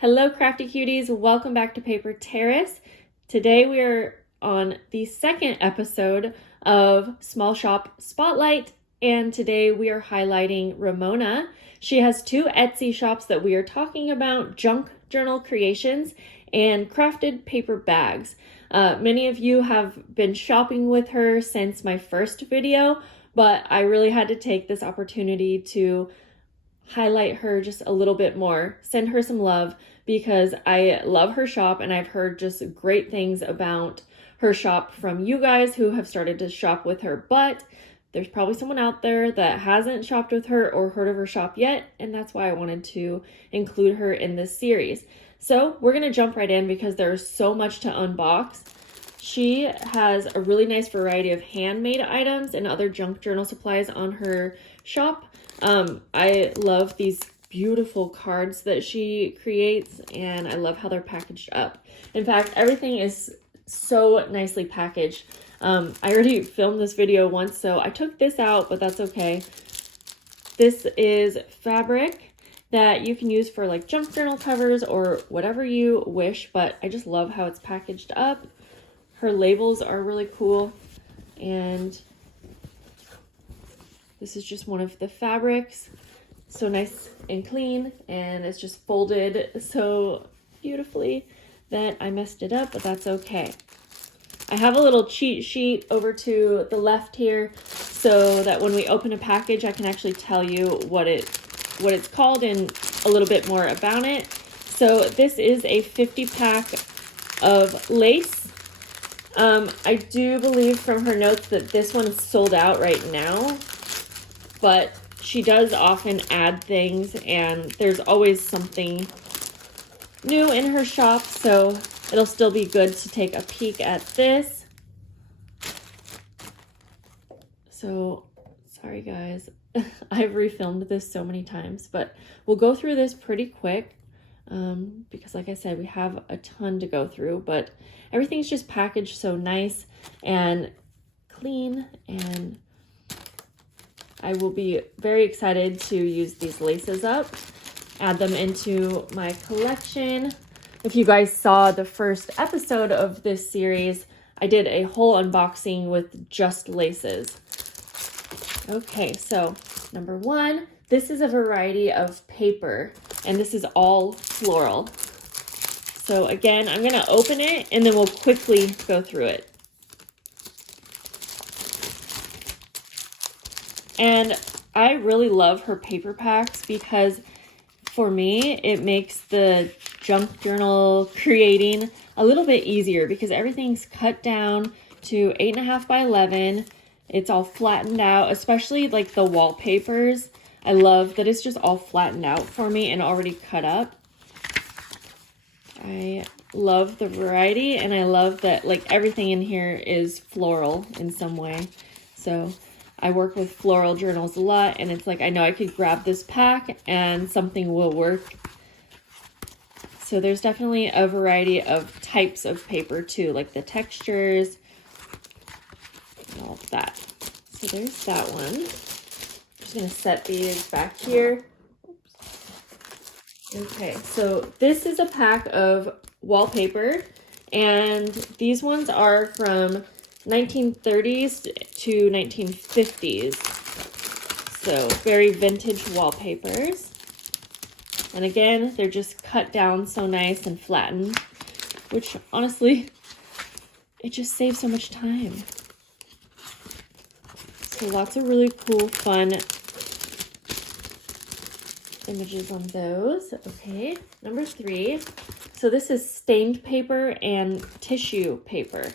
Hello crafty cuties, welcome back to Paper Terrace. Today we are on the second episode of Small Shop Spotlight, and today we are highlighting Ramona. She has two Etsy shops that we are talking about: junk journal creations and crafted paper bags. Many of you have been shopping with her since my first video, but I really had to take this opportunity to highlight her just a little bit more, send her some love, because I love her shop and I've heard just great things about her shop from you guys who have started to shop with her. But there's probably someone out there that hasn't shopped with her or heard of her shop yet, and that's why I wanted to include her in this series. So we're gonna jump right in because there's so much to unbox. She has a really nice variety of handmade items and other junk journal supplies on her shop. I love these beautiful cards that she creates, and I love how they're packaged up. In fact, everything is so nicely packaged. I already filmed this video once, so I took this out, but that's okay. This is fabric that you can use for like junk journal covers or whatever you wish, but I just love how it's packaged up. Her labels are really cool, and this is just one of the fabrics. So nice and clean, and it's just folded so beautifully that I messed it up, but that's okay. I have a little cheat sheet over to the left here so that when we open a package, I can actually tell you what it's called and a little bit more about it. So this is a 50 pack of lace. I do believe from her notes that this one is sold out right now, but she does often add things, and there's always something new in her shop, so it'll still be good to take a peek at this. So, sorry guys, I've refilmed this so many times, but we'll go through this pretty quick because like I said, we have a ton to go through, but everything's just packaged so nice and clean, and I will be very excited to use these laces up, add them into my collection. If you guys saw the first episode of this series, I did a whole unboxing with just laces. Okay, so number one, this is a variety of paper, and this is all floral. So again, I'm gonna open it and then we'll quickly go through it. And I really love her paper packs because for me, it makes the junk journal creating a little bit easier because everything's cut down to 8.5 by 11. It's all flattened out, especially like the wallpapers. I love that it's just all flattened out for me and already cut up. I love the variety, and I love that like everything in here is floral in some way. So I work with floral journals a lot, and it's like I know I could grab this pack and something will work. So there's definitely a variety of types of paper too, like the textures and all of that. So there's that one. I'm just gonna set these back here. Okay, so this is a pack of wallpaper, and these ones are from 1930s to 1950s. So very vintage wallpapers. And again, they're just cut down so nice and flattened, which honestly, it just saves so much time. So lots of really cool, fun images on those. Okay, number three. So this is stained paper and tissue paper.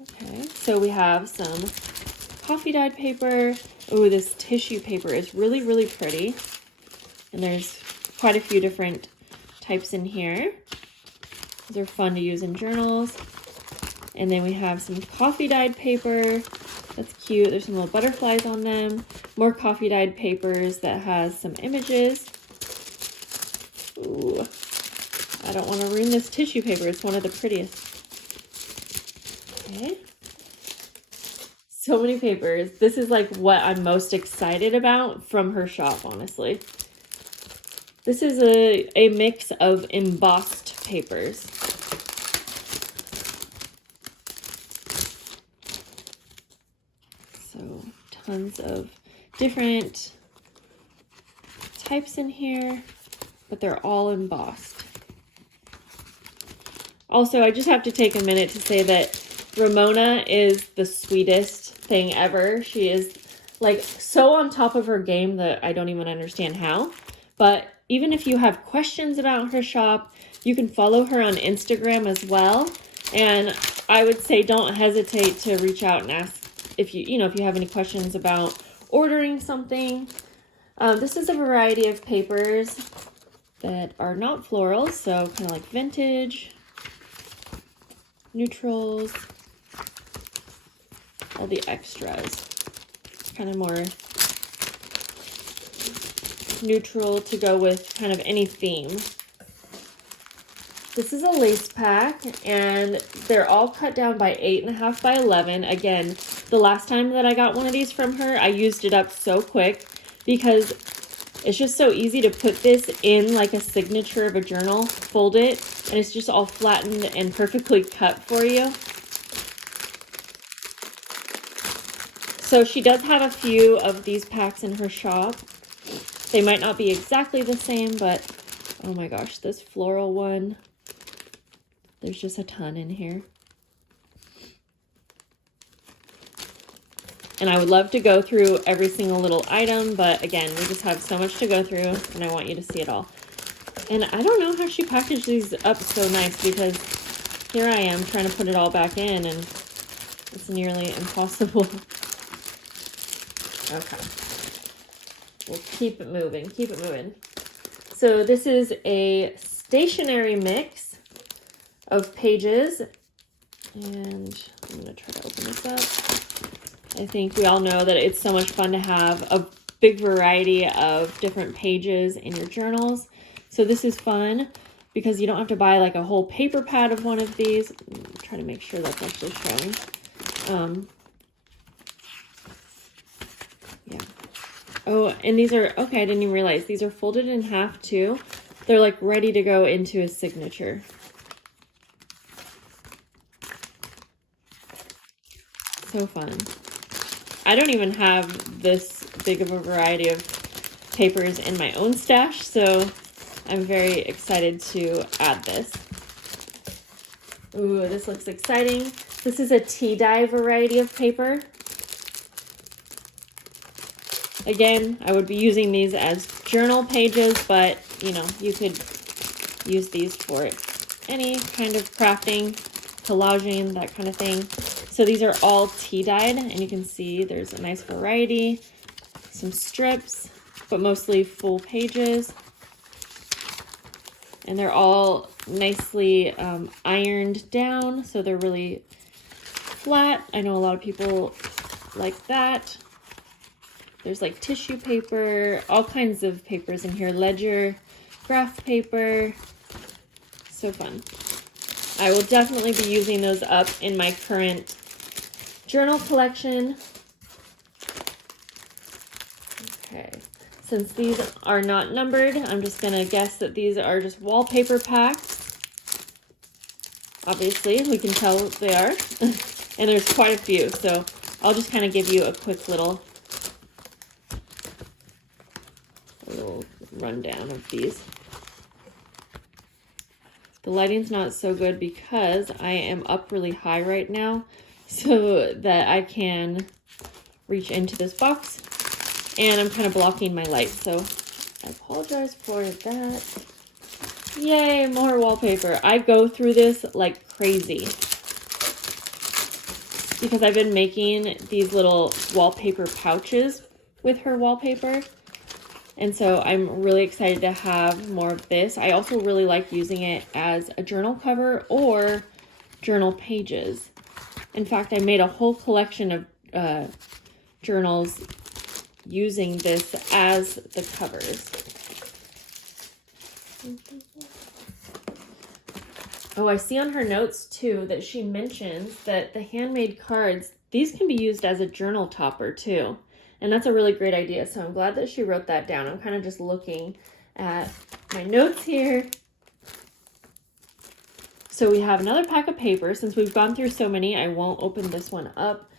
Okay, so we have some coffee dyed paper. Oh, this tissue paper is really, really pretty. And there's quite a few different types in here. These are fun to use in journals. And then we have some coffee dyed paper. That's cute. There's some little butterflies on them. More coffee dyed papers that has some images. Ooh, I don't want to ruin this tissue paper. It's one of the prettiest. Okay. So many papers. This is like what I'm most excited about from her shop, honestly. This is a mix of embossed papers. So tons of different types in here, but they're all embossed. Also, I just have to take a minute to say that Ramona is the sweetest thing ever. She is like so on top of her game that I don't even understand how. But even if you have questions about her shop, you can follow her on Instagram as well. And I would say don't hesitate to reach out and ask if you have any questions about ordering something. This is a variety of papers that are not florals, so kind of like vintage, neutrals, all the extras. Kind of more neutral to go with kind of any theme. This is a lace pack, and they're all cut down by 8.5 by 11. Again, the last time that I got one of these from her, I used it up so quick because it's just so easy to put this in like a signature of a journal, fold it, and it's just all flattened and perfectly cut for you. So she does have a few of these packs in her shop. They might not be exactly the same, but oh my gosh, this floral one, there's just a ton in here. And I would love to go through every single little item, but again, we just have so much to go through, and I want you to see it all. And I don't know how she packaged these up so nice, because here I am trying to put it all back in, and it's nearly impossible. Okay. We'll keep it moving, keep it moving. So this is a stationery mix of pages, and I'm going to try to open this up. I think we all know that it's so much fun to have a big variety of different pages in your journals. So this is fun because you don't have to buy like a whole paper pad of one of these. Try to make sure that's actually showing. Yeah. Oh, and these are, okay, I didn't even realize, these are folded in half too. They're like ready to go into a signature. So fun. I don't even have this big of a variety of papers in my own stash, so I'm very excited to add this. Ooh, this looks exciting. This is a tea dye variety of paper. Again, I would be using these as journal pages, but you know, you could use these for any kind of crafting, collaging, that kind of thing. So these are all tea dyed, and you can see there's a nice variety, some strips, but mostly full pages. And they're all nicely ironed down, so they're really flat. I know a lot of people like that. There's like tissue paper, all kinds of papers in here, ledger, graph paper. So fun. I will definitely be using those up in my current journal collection. Okay, since these are not numbered, I'm just gonna guess that these are just wallpaper packs. Obviously, we can tell they are. And there's quite a few, so I'll just kind of give you a quick little rundown of these. The lighting's not so good because I am up really high right now so that I can reach into this box, and I'm kind of blocking my light, so I apologize for that. Yay, more wallpaper. I go through this like crazy because I've been making these little wallpaper pouches with her wallpaper. And so I'm really excited to have more of this. I also really like using it as a journal cover or journal pages. In fact, I made a whole collection of journals using this as the covers. Oh, I see on her notes too that she mentions that the handmade cards these can be used as a journal topper too. And that's a really great idea. So I'm glad that she wrote that down. I'm kind of just looking at my notes here. So we have another pack of paper. Since we've gone through so many, I won't open this one up.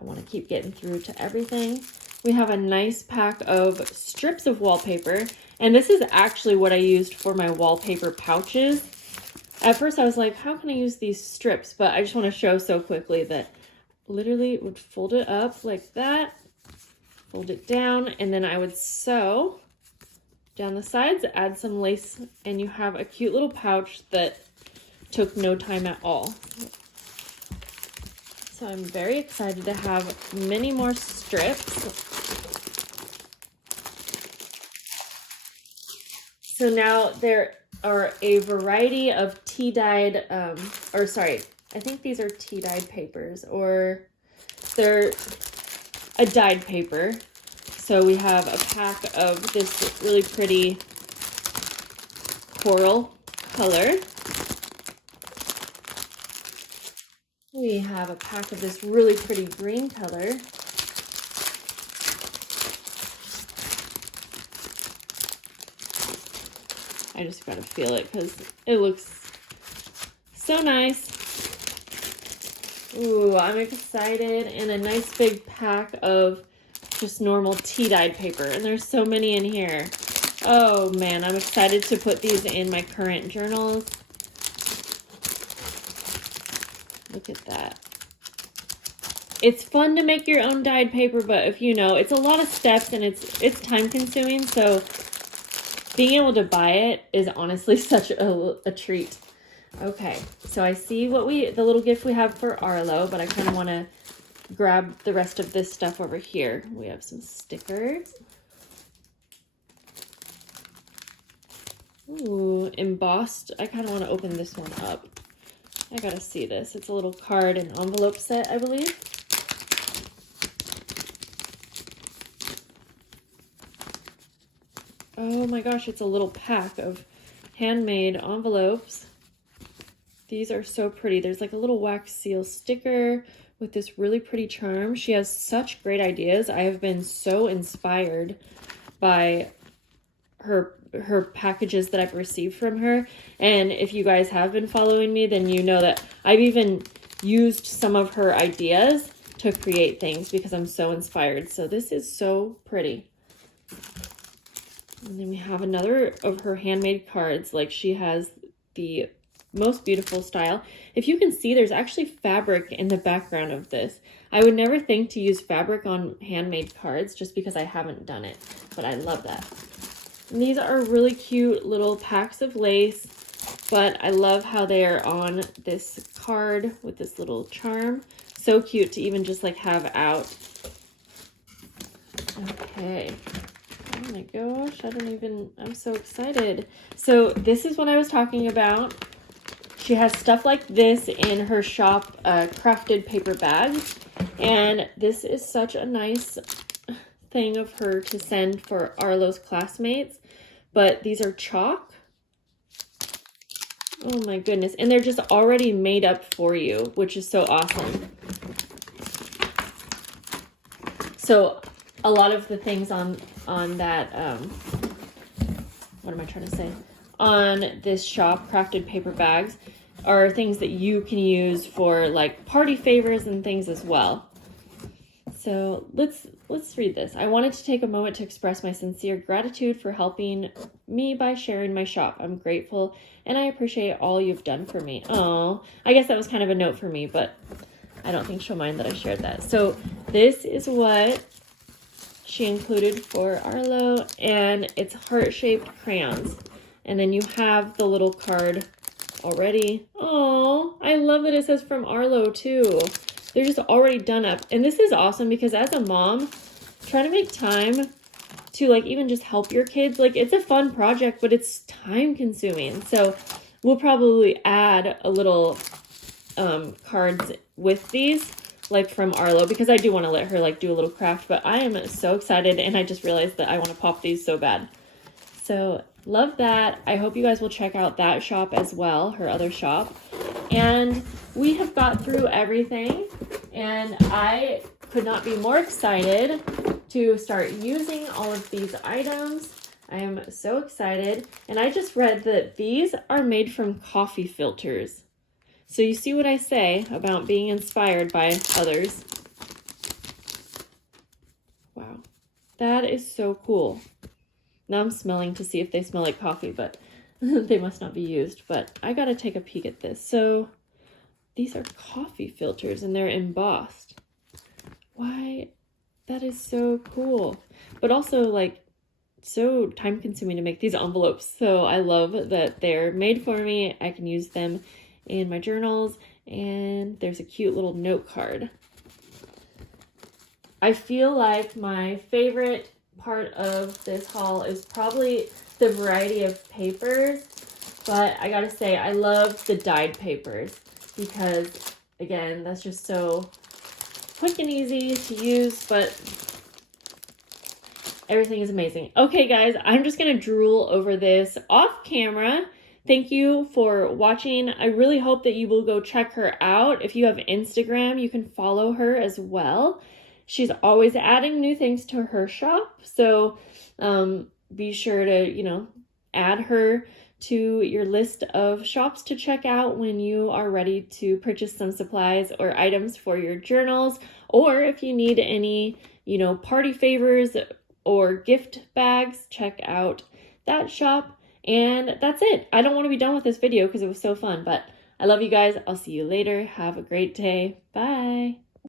I want to keep getting through to everything. We have a nice pack of strips of wallpaper. And this is actually what I used for my wallpaper pouches. At first I was like, how can I use these strips? But I just want to show so quickly that literally would fold it up like that, fold it down, and then I would sew down the sides, add some lace, and you have a cute little pouch that took no time at all. So I'm very excited to have many more strips. So now there are a variety of tea-dyed, I think these are tea-dyed papers, or they're a dyed paper. So we have a pack of this really pretty coral color. We have a pack of this really pretty green color. I just gotta feel it because it looks so nice. Ooh, I'm excited. And a nice big pack of just normal tea-dyed paper. And there's so many in here. Oh man, I'm excited to put these in my current journals. Look at that. It's fun to make your own dyed paper, but if you know, it's a lot of steps and it's time consuming. So being able to buy it is honestly such a treat. Okay, so I see the little gift we have for Arlo, but I kind of want to grab the rest of this stuff over here. We have some stickers. Ooh, embossed. I kind of want to open this one up. I gotta see this. It's a little card and envelope set, I believe. Oh my gosh, it's a little pack of handmade envelopes. These are so pretty. There's like a little wax seal sticker with this really pretty charm. She has such great ideas. I have been so inspired by her packages that I've received from her. And if you guys have been following me, then you know that I've even used some of her ideas to create things because I'm so inspired. So this is so pretty. And then we have another of her handmade cards. Like, she has the most beautiful style. If you can see, there's actually fabric in the background of this. I would never think to use fabric on handmade cards just because I haven't done it, but I love that. And these are really cute little packs of lace, but I love how they are on this card with this little charm. So cute to even just like have out. Okay. Oh my gosh, I'm so excited. So this is what I was talking about. She has stuff like this in her shop, crafted paper bags. And this is such a nice thing of her to send for Arlo's classmates. But these are chalk. Oh my goodness. And they're just already made up for you, which is so awesome. So a lot of the things on that, what am I trying to say? On this shop, crafted paper bags, are things that you can use for like party favors and things as well. So let's read this. I wanted to take a moment to express my sincere gratitude for helping me by sharing my shop. I'm grateful and I appreciate all you've done for me. Oh, I guess that was kind of a note for me, but I don't think she'll mind that I shared that. So this is what she included for Arlo, and it's heart-shaped crayons. And then you have the little card already. Oh, I love that it says from Arlo too. They're just already done up. And this is awesome because as a mom, trying to make time to like even just help your kids, like it's a fun project, but it's time consuming. So we'll probably add a little cards with these, like from Arlo, because I do want to let her like do a little craft, but I am so excited and I just realized that I want to pop these so bad. So love that. I hope you guys will check out that shop as well, her other shop. And we have got through everything And I could not be more excited to start using all of these items. I am so excited. And I just read that these are made from coffee filters. So you see what I say about being inspired by others. Wow, that is so cool. Now I'm smelling to see if they smell like coffee, but they must not be used. But I gotta take a peek at this. So these are coffee filters and they're embossed. Why? That is so cool. But also like so time consuming to make these envelopes. So I love that they're made for me. I can use them in my journals, and there's a cute little note card. I feel like my favorite part of this haul is probably the variety of papers, but I gotta say I love the dyed papers because, again, that's just so quick and easy to use, but everything is amazing. Okay, guys, I'm just gonna drool over this off camera. Thank you for watching. I really hope that you will go check her out. If you have Instagram, you can follow her as well. She's always adding new things to her shop, so be sure to, add her to your list of shops to check out when you are ready to purchase some supplies or items for your journals, or if you need any, party favors or gift bags, check out that shop. And that's it. I don't want to be done with this video because it was so fun, but I love you guys. I'll see you later. Have a great day. Bye.